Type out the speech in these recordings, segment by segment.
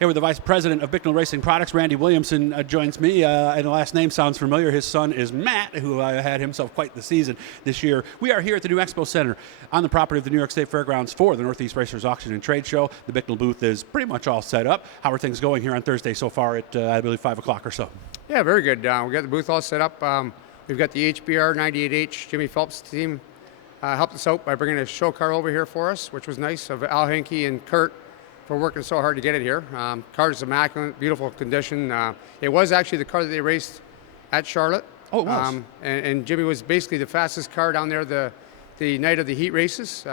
Here with the Vice President of Bicknell Racing Products, Randy Williamson, joins me, and the last name sounds familiar. His son is Matt, who had himself quite the season this year. We are here at the new Expo Center on the property of the New York State Fairgrounds for the Northeast Racers Auction and Trade Show. The Bicknell booth is pretty much all set up. How are things going here on Thursday so far at, I believe, 5 o'clock or so? Yeah, very good. We got the booth all set up. We've got the HBR 98H Jimmy Phelps team helped us out by bringing a show car over here for us, which was nice, of Al Henke and Kurt for working so hard to get it here. Car is immaculate, beautiful condition. It was actually the car that they raced at Charlotte. Oh, it was. And Jimmy was basically the fastest car down there the night of the heat races,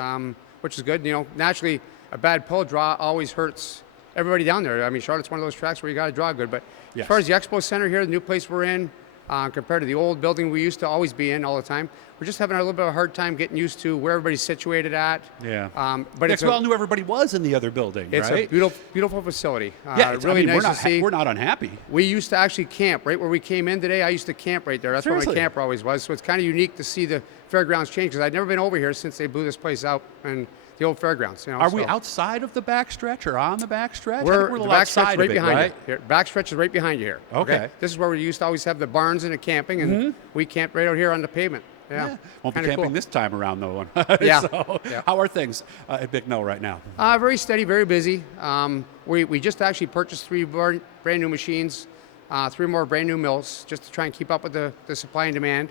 which is good. You know, naturally, a bad pull draw always hurts everybody down there. I mean, Charlotte's one of those tracks where you got to draw good. But yes. As far as the Expo Center here, the new place we're in, compared to the old building we used to always be in all the time, we're just having a little bit of a hard time getting used to where everybody's situated at. Yeah. But Bicknell knew everybody was in the other building, it's right? a beautiful, beautiful facility. Yeah, it's really nice to see. We're not unhappy. We used to actually camp right where we came in today. I used to camp right there. That's Seriously? where my camper always was. So it's kind of unique to see the fairgrounds change, because I'd never been over here since they blew this place out and the old fairgrounds. You know, Are we outside of the backstretch or on the backstretch? We're the the backstretch right behind right? you. Here, backstretch is right behind you here. Okay. This is where we used to always have the barns and the camping, and we camped right out here on the pavement. Yeah. Won't be Kinda camping cool. this time around, though. Yeah. So, Yeah. how are things at Bicknell right now? Very steady, very busy. We just actually purchased 3 brand new machines, 3 more brand new mills, just to try and keep up with the supply and demand.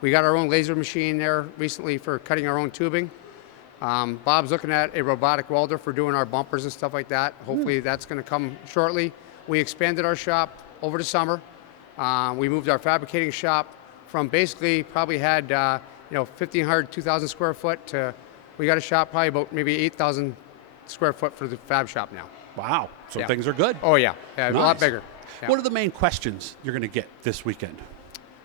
We got our own laser machine there recently for cutting our own tubing. Bob's looking at a robotic welder for doing our bumpers and stuff like that. Hopefully that's going to come shortly. We expanded our shop over the summer. We moved our fabricating shop from basically probably had 1,500, 2,000 square foot to we got a shop probably about maybe 8,000 square foot for the fab shop now. Wow. So Yeah. things are good. Oh yeah, a lot Nice. bigger. Yeah. What are the main questions you're going to get this weekend?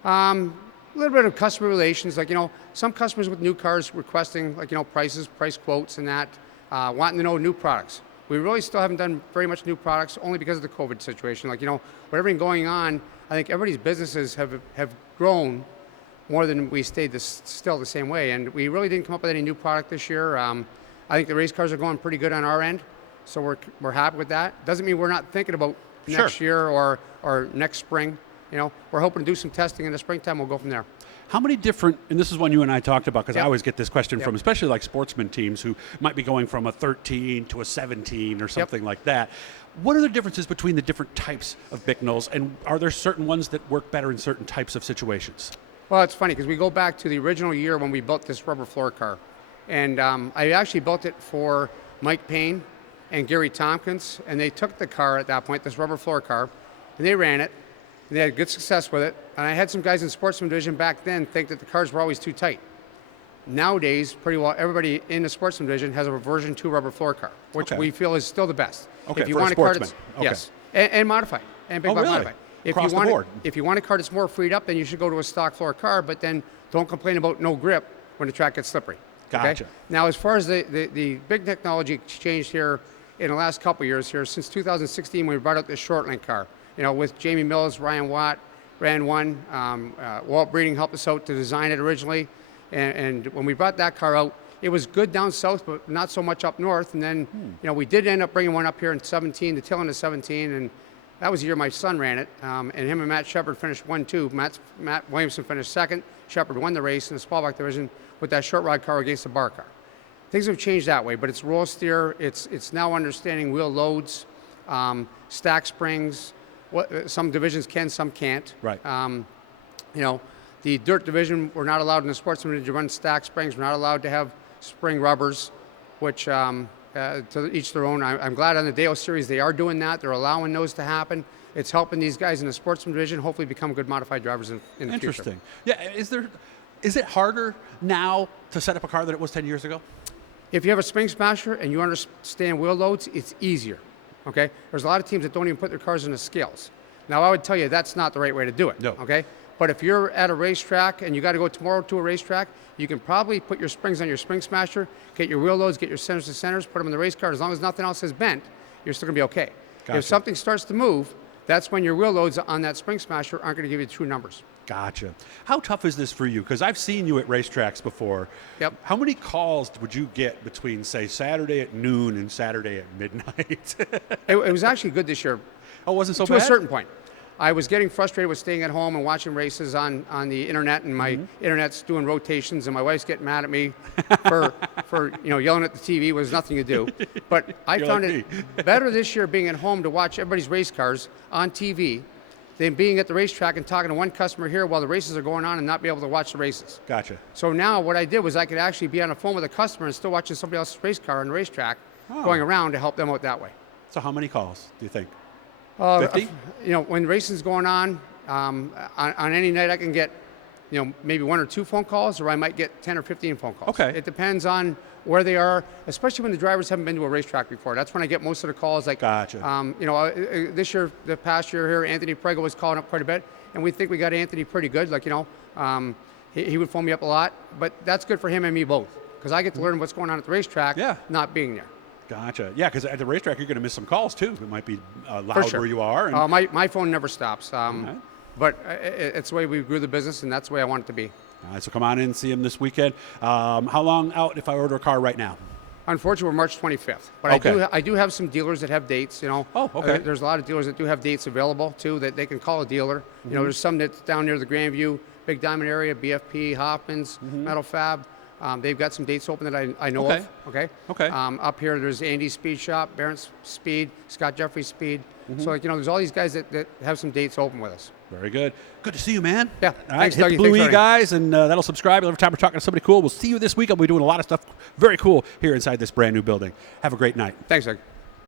A little bit of customer relations, like, some customers with new cars requesting, prices, price quotes and that, wanting to know new products. We really still haven't done very much new products, only because of the COVID situation. With everything going on, I think everybody's businesses have grown more than we stayed still the same way. And we really didn't come up with any new product this year. I think the race cars are going pretty good on our end, so we're happy with that. Doesn't mean we're not thinking about next year or next spring. We're hoping to do some testing in the springtime. We'll go from there. How many different, and this is one you and I talked about, because I Yep. always get this question Yep. from especially like sportsman teams who might be going from a 13 to a 17 or something like that. What are the differences between the different types of Bicknells, and are there certain ones that work better in certain types of situations? Well, it's funny because we go back to the original year when we built this rubber floor car. And I actually built it for Mike Payne and Gary Tompkins, and they took the car at that point, this rubber floor car, and they ran it, and they had good success with it. And I had some guys in the sportsman division back then think that the cars were always too tight. Nowadays, pretty well everybody in the sportsman division has a version 2 rubber floor car, which Okay. we feel is still the best. Okay, if you for a want car sportsman. that's, Okay. yes, and modified, and big Oh, block really? modified. Across the board. If you want a car that's more freed up, then you should go to a stock floor car, but then don't complain about no grip when the track gets slippery. Gotcha. Now, as far as the big technology changed here in the last couple of years here, since 2016 when we brought out this short link car, with Jamie Mills, Ryan Watt, ran one, Walt Breeding helped us out to design it originally, and when we brought that car out, it was good down south, but not so much up north, and then, we did end up bringing one up here in 17, the tail end of 17, and that was the year my son ran it, and him and Matt Shepard finished 1-2. Matt Williamson finished second. Shepard won the race in the small block division with that short rod car against the bar car. Things have changed that way, but it's roll steer. It's now understanding wheel loads, stack springs. What some divisions can, some can't. Right. The dirt division, we're not allowed in the sportsman division to run stack springs. We're not allowed to have spring rubbers, which to each their own. I'm glad on the Dale Series they are doing that. They're allowing those to happen. It's helping these guys in the sportsman division hopefully become good modified drivers in the future. Interesting. Yeah, is it harder now to set up a car than it was 10 years ago? If you have a spring smasher and you understand wheel loads, it's easier. Okay? There's a lot of teams that don't even put their cars in the scales. Now, I would tell you that's not the right way to do it. No. Okay? But if you're at a racetrack and you got to go tomorrow to a racetrack, you can probably put your springs on your spring smasher, get your wheel loads, get your centers to centers, put them in the race car. As long as nothing else is bent, you're still going to be okay. Gotcha. If something starts to move, that's when your wheel loads on that spring smasher aren't going to give you true numbers. Gotcha. How tough is this for you? Because I've seen you at racetracks before. Yep. How many calls would you get between, say, Saturday at noon and Saturday at midnight? It was actually good this year. Oh, it wasn't so to bad? a certain point. I was getting frustrated with staying at home and watching races on the internet, and my internet's doing rotations, and my wife's getting mad at me for yelling at the TV was nothing to do. But I You're found like it better this year being at home to watch everybody's race cars on TV than being at the racetrack and talking to one customer here while the races are going on and not be able to watch the races. Gotcha. So now what I did was I could actually be on the phone with a customer and still watching somebody else's race car on the racetrack going around to help them out that way. So how many calls do you think? 50? When racing's going on any night I can get, maybe 1 or 2 phone calls, or I might get 10 or 15 phone calls. Okay. It depends on where they are, especially when the drivers haven't been to a racetrack before. That's when I get most of the calls. Like, Gotcha. This year, the past year here, Anthony Prego was calling up quite a bit, and we think we got Anthony pretty good. Like, he would phone me up a lot, but that's good for him and me both, because I get to learn what's going on at the racetrack, not being there. Gotcha. Yeah, because at the racetrack, you're going to miss some calls, too. It might be loud sure. where you are. And My phone never stops. But it's the way we grew the business, and that's the way I want it to be. All right, so come on in and see him this weekend. How long out if I order a car right now? Unfortunately, we're March 25th. But Okay. I do have some dealers that have dates, Oh, okay. There's a lot of dealers that do have dates available, too, that they can call a dealer. There's some that's down near the Grandview, Big Diamond area, BFP, Hoffman's, Metal Fab. They've got some dates open that I know of. Okay. Okay. Up here, there's Andy's Speed Shop, Barron's Speed, Scott Jeffrey's Speed. So, there's all these guys that have some dates open with us. Very good. Good to see you, man. Yeah. All right, Thanks, hit Dougie. the Blue Thanks, E, Ernie. guys, and that'll subscribe every time we're talking to somebody cool. We'll see you this week. I'll be doing a lot of stuff very cool here inside this brand new building. Have a great night. Thanks, Doug.